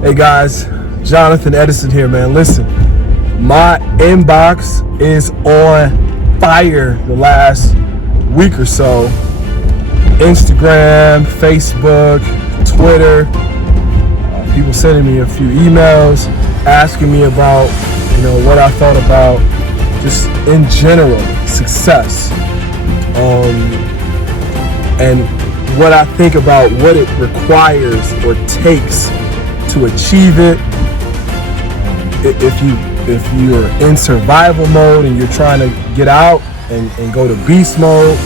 Hey guys, Jonathan Edison here, man. Listen, my inbox is on fire the last week or so. Instagram, Facebook, Twitter, people sending me a few emails asking me about, what I thought about just in general success, and what I think about what it requires or takes to achieve it. If you're in survival mode and you're trying to get out and go to beast mode,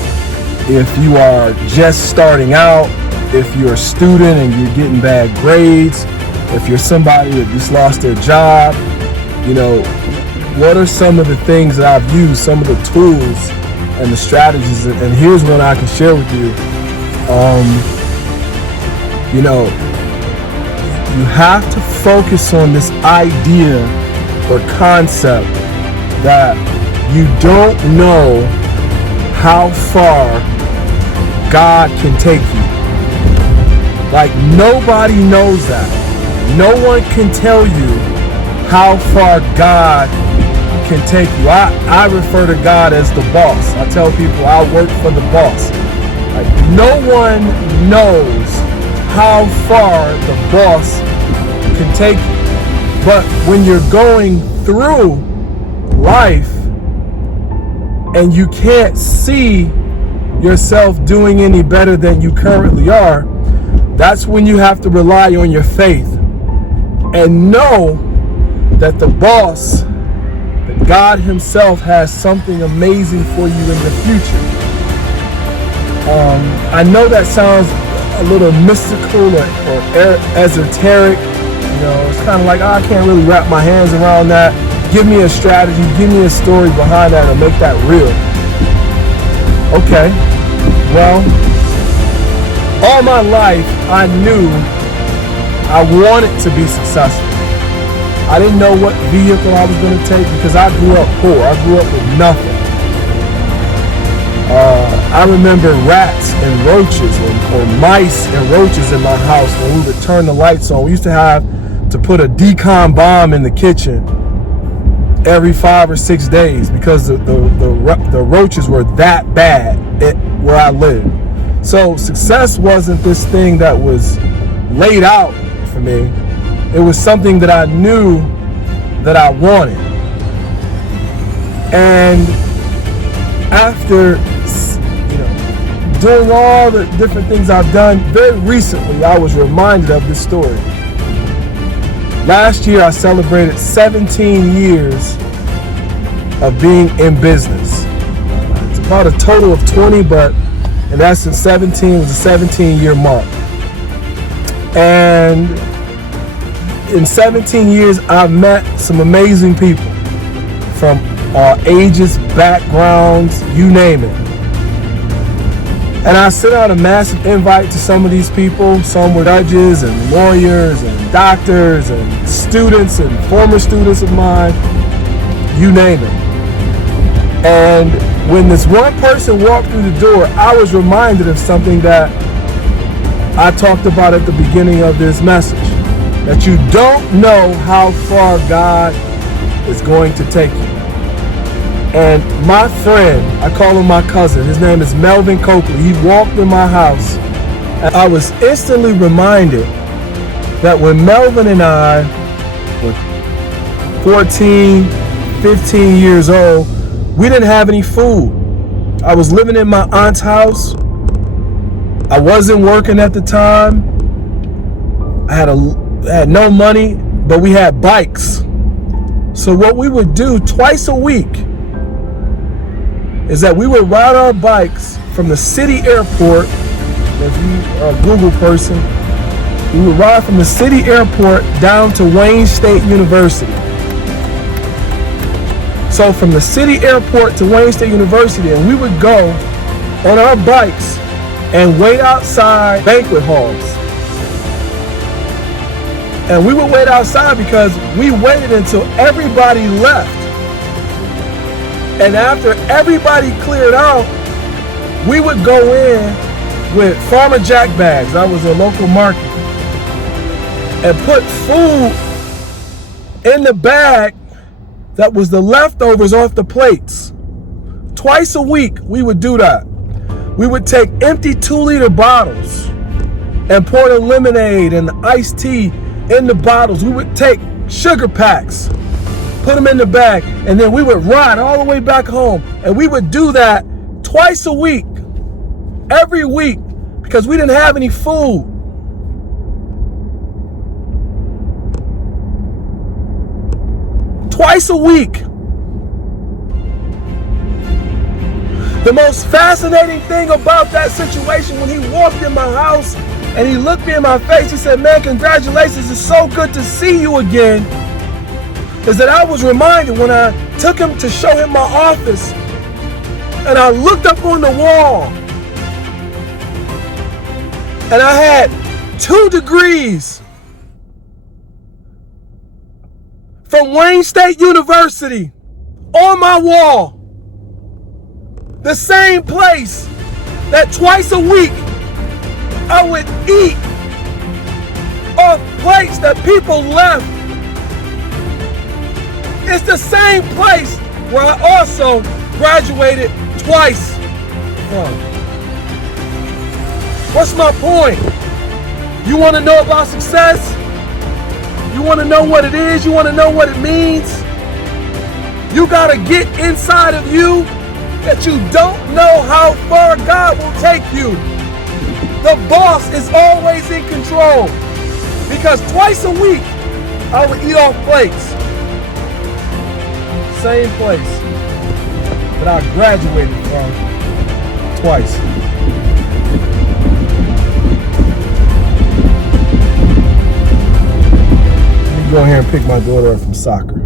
if you are just starting out, if you're a student and you're getting bad grades, if you're somebody that just lost their job, what are some of the things that I've used, some of the tools and the strategies, and here's one I can share with you. You have to focus on this idea or concept that you don't know how far God can take you. Like, nobody knows that. No one can tell you how far God can take you. I refer to God as the boss. I tell people I work for the boss. Like, no one knows how far the boss can take you. But when you're going through life and you can't see yourself doing any better than you currently are, that's when you have to rely on your faith and know that the boss, that God himself, has something amazing for you in the future. I know that sounds a little mystical or esoteric. It's kind of like, I can't really wrap my hands around that. Give me a strategy, give me a story behind that, and make that real. Okay, well, all my life I knew I wanted to be successful. I didn't know what vehicle I was going to take because I grew up poor. I grew up with nothing. I remember rats and roaches or mice and roaches in my house when we would turn the lights on. We used to have to put a decon bomb in the kitchen every 5 or 6 days because the roaches were that bad where I lived. So success wasn't this thing that was laid out for me. It was something that I knew that I wanted. And after doing all the different things I've done, very recently I was reminded of this story. Last year I celebrated 17 years of being in business. It's about a total of 20, but in essence 17 was a 17-year mark. And in 17 years I've met some amazing people from all ages, backgrounds, you name it. And I sent out a massive invite to some of these people. Some were judges and lawyers and doctors and students and former students of mine, you name it. And when this one person walked through the door, I was reminded of something that I talked about at the beginning of this message, that you don't know how far God is going to take you. And my friend, I call him my cousin, his name is Melvin Coakley. He walked in my house, and I was instantly reminded that when Melvin and I were 14, 15 years old, we didn't have any food. I was living in my aunt's house. I wasn't working at the time. I had no money, but we had bikes. So what we would do twice a week is that we would ride our bikes from the city airport. If you are a Google person, we would ride from the city airport down to Wayne State University. So from the city airport to Wayne State University, and we would go on our bikes and wait outside banquet halls. And we would wait outside because we waited until everybody left. And after everybody cleared out, we would go in with Farmer Jack bags. That was a local market. and put food in the bag that was the leftovers off the plates. Twice a week, we would do that. We would take empty 2-liter bottles and pour the lemonade and the iced tea in the bottles. We would take sugar packs, put them in the bag, and then we would ride all the way back home. And we would do that twice a week, every week, because we didn't have any food. Twice a week. The most fascinating thing about that situation, when he walked in my house and he looked me in my face, he said, "Man, congratulations, it's so good to see you again," is that I was reminded when I took him to show him my office and I looked up on the wall and I had 2 degrees from Wayne State University on my wall. The same place that twice a week I would eat off plates that people left. It's the same place where I also graduated twice from. What's my point? You want to know about success? You want to know what it is? You want to know what it means? You got to get inside of you that you don't know how far God will take you. The boss is always in control, because twice a week I would eat off plates. Same place that I graduated from twice. Let me go ahead and pick my daughter up from soccer.